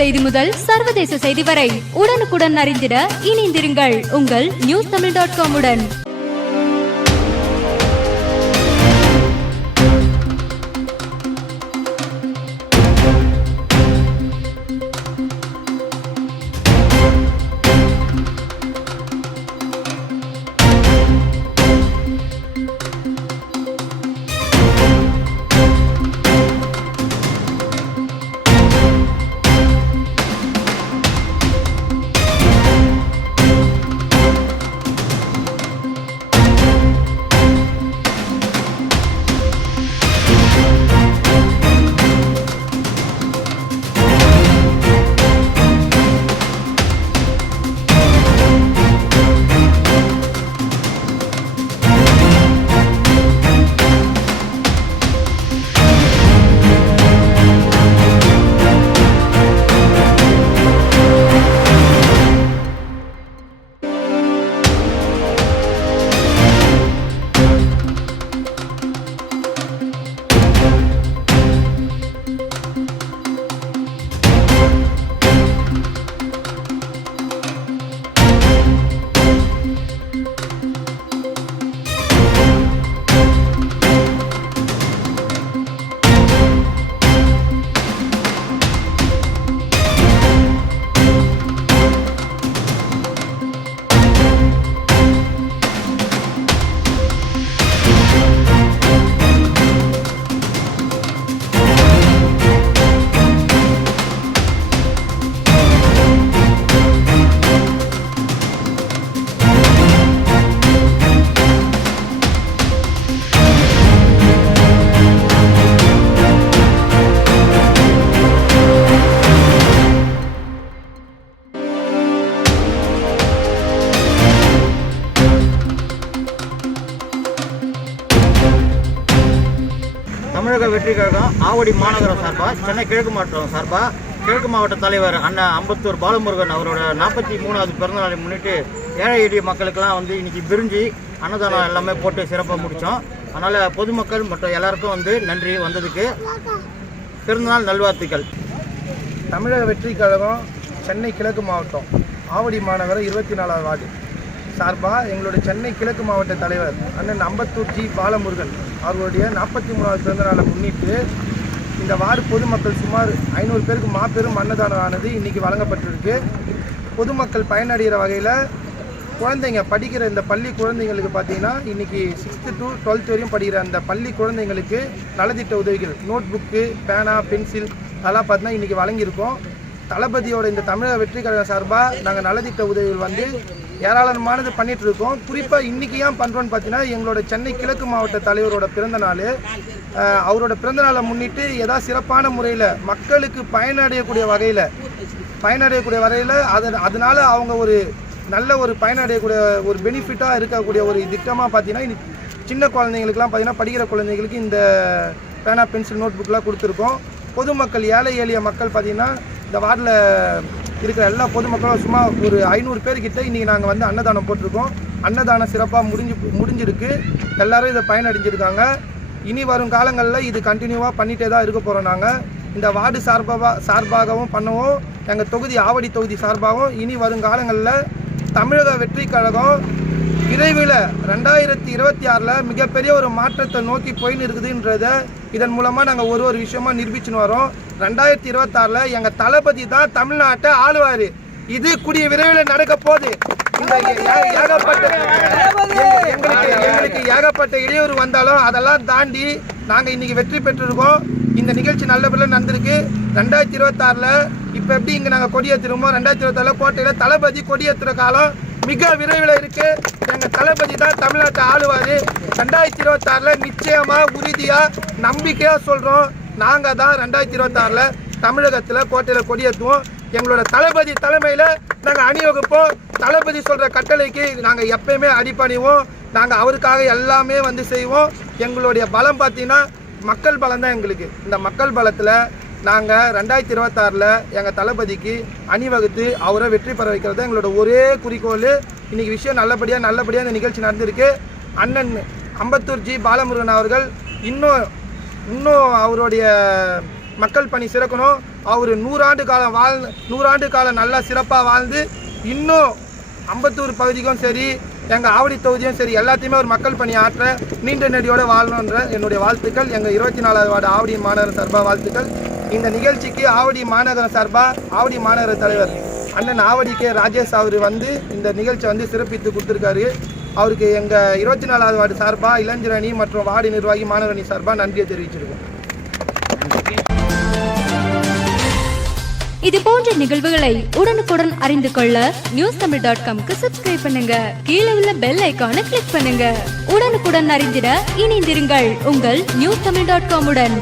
செய்தி முதல் சர்வதேச செய்தி வரை உடனுக்குடன் அறிந்திட இணைந்திருங்கள் உங்கள் newstamil.com உடன். தமிழக வெற்றி கழகம் ஆவடி மாநகரம் சார்பாக சென்னை கிழக்கு மாவட்டம் சார்பாக கிழக்கு மாவட்ட தலைவர் அண்ணன் அம்பத்தூர் பாலமுருகன் அவரோட 43வது பிறந்தநாளை முன்னிட்டு ஏழை எளிய மக்களுக்கெல்லாம் இன்னைக்கு பிரிஞ்சு அன்னதானம் எல்லாமே போட்டு சிறப்பாக முடித்தோம். அதனால் பொதுமக்கள் மற்றும் எல்லாருக்கும் நன்றி வந்ததுக்கு பிறந்தநாள் நல்வாழ்த்துக்கள். தமிழக வெற்றி கழகம் சென்னை கிழக்கு மாவட்டம் ஆவடி மாநகரம் 24வது வார்டு சார்பாக எங்களுடைய சென்னை கிழக்கு மாவட்ட தலைவர் அண்ணன் அம்பத்தூர் பாலமுருகன் அவர்களுடைய 43வது பிறந்தநாளை முன்னிட்டு இந்த வார்டு பொதுமக்கள் சுமார் 500 பேருக்கு மாபெரும் அன்னதானம் ஆனது இன்றைக்கி வழங்கப்பட்டிருக்கு. பொதுமக்கள் பயனடைகிற வகையில் குழந்தைங்க படிக்கிற இந்த பள்ளி குழந்தைங்களுக்கு பார்த்திங்கன்னா இன்றைக்கி 6th to 12th வரையும் படிக்கிற அந்த பள்ளி குழந்தைங்களுக்கு நலத்திட்ட உதவிகள் நோட் புக்கு, பேனா, பென்சில் அதெல்லாம் பார்த்தீங்கன்னா இன்றைக்கி வழங்கியிருக்கோம். தளபதியோட இந்த தமிழக வெற்றி கழகம் சார்பாக நாங்கள் நலத்திட்ட உதவிகள் ஏராளமானது பண்ணிகிட்ருக்கோம். குறிப்பாக இன்றைக்கி ஏன் பண்ணுறோன்னு பார்த்தீங்கன்னா எங்களோட சென்னை கிழக்கு மாவட்ட தலைவரோட பிறந்தநாள். அவரோட பிறந்தநாளை முன்னிட்டு ஏதாவது சிறப்பான முறையில் மக்களுக்கு பயனடையக்கூடிய வகையில் அதனால் அவங்க ஒரு நல்ல ஒரு பயனடையக்கூடிய ஒரு பெனிஃபிட்டாக இருக்கக்கூடிய ஒரு திட்டமாக பார்த்தீங்கன்னா சின்ன குழந்தைங்களுக்குலாம் பார்த்தீங்கன்னா படிக்கிற குழந்தைங்களுக்கு இந்த பேனா, பென்சில், நோட் புக்கெலாம் கொடுத்துருக்கோம். பொதுமக்கள் ஏழை எளிய மக்கள் பார்த்திங்கன்னா இந்த வார்டில் இருக்கிற எல்லா பொதுமக்களும் சும்மா ஒரு 500 பேர்கிட்ட இன்றைக்கி நாங்கள் அன்னதானம் போட்டிருக்கோம். அன்னதானம் சிறப்பாக முடிஞ்சிருக்கு. எல்லோரும் இதை பயனடைஞ்சிருக்காங்க. இனி வரும் காலங்களில் இது கண்டினியூவாக பண்ணிகிட்டே தான் இருக்க போகிறோம். நாங்கள் இந்த வார்டு சார்பாகவும் பண்ணுவோம். எங்கள் தொகுதி ஆவடி தொகுதி சார்பாகவும் இனி வரும் காலங்களில் தமிழக வெற்றி கழகம் விரைவில் 2026 மிகப்பெரிய ஒரு மாற்றத்தை நோக்கி போயின்னு இருக்குதுன்றத இதன் மூலமாக நாங்கள் ஒரு விஷயமா நிரூபிச்சுன்னு வரோம். 2026 எங்கள் தளபதி தான் தமிழ்நாட்டை ஆளுவார். இது கூடிய விரைவில் நடக்க போகுது. எங்களுக்கு ஏகப்பட்ட இடையூறு வந்தாலும் அதெல்லாம் தாண்டி நாங்கள் இன்றைக்கி வெற்றி பெற்றிருக்கோம். இந்த நிகழ்ச்சி நல்லபடியாக நடந்திருக்கு. 2026 இப்போ எப்படி இங்கே நாங்கள் கொடியேற்றுறோமோ 2026 கோட்டையில் தளபதி கொடியேற்றுற காலம் மிக விரைவில் இருக்கு. எங்கள் தளபதி தான் தமிழ்நாட்டை ஆளுவார். 2026 நிச்சயமாக உறுதியாக நம்பிக்கையாக சொல்கிறோம். நாங்கள் தான் 2026 தமிழகத்தில் கோட்டையில் கொடியேற்றுவோம். எங்களோட தளபதி தலைமையில் நாங்கள் அணிவகுப்போம். தளபதி சொல்கிற கட்டளைக்கு நாங்கள் எப்பயுமே அடிப்பணிவோம். நாங்கள் அவருக்காக எல்லாமே செய்வோம். எங்களுடைய பலம் பார்த்திங்கன்னா மக்கள் பலம் தான் எங்களுக்கு. இந்த மக்கள் பலத்தில் நாங்கள் 2026 எங்கள் தளபதிக்கு அணிவகுத்து அவரை வெற்றி பெற வைக்கிறது எங்களோட ஒரே குறிக்கோள். இன்றைக்கி விஷயம் நல்லபடியாக இந்த நிகழ்ச்சி நடந்திருக்கு. அண்ணன் அம்பத்தூர் பாலமுருகன் அவர்கள் இன்னும் அவருடைய மக்கள் பணி சிறக்கணும். அவர் 100 ஆண்டு காலம் நல்லா சிறப்பாக வாழ்ந்து இன்னும் அம்பத்தூர் பகுதிக்கும் சரி எங்கள் ஆவடி தொகுதியும் சரி எல்லாத்தையுமே ஒரு மக்கள் பணி ஆற்ற நீண்ட நெடியோடு வாழணுன்ற என்னுடைய வாழ்த்துக்கள். எங்கள் 24வது வார்டு ஆவடி மாநகர சார்பாக வாழ்த்துக்கள். இந்த நிகழ்ச்சிக்கு ஆவடி மாநகரம் சார்பாக ஆவடி மாநகர தலைவர் அண்ணன் ஆவடி கே ராஜேஷ் அவர் வந்து இந்த நிகழ்ச்சி சிறப்பித்து கொடுத்துருக்காரு. அவருக்கு எங்கள் 24வது வார்டு சார்பாக இளைஞரணி மற்றும் வார்டு நிர்வாகி மாணவரணி சார்பாக நன்றியை தெரிவிச்சிருக்கோம். இது போன்ற நிகழ்வுகளை உடனுக்குடன் அறிந்து கொள்ள newstamil.com-க்கு சப்ஸ்கிரைப் பண்ணுங்க. கீழே உள்ள பெல் ஐகானை கிளிக் பண்ணுங்க. உடனுக்குடன் அறிந்திட இணைந்திருங்கள் உங்கள் newstamil.com-உடன்.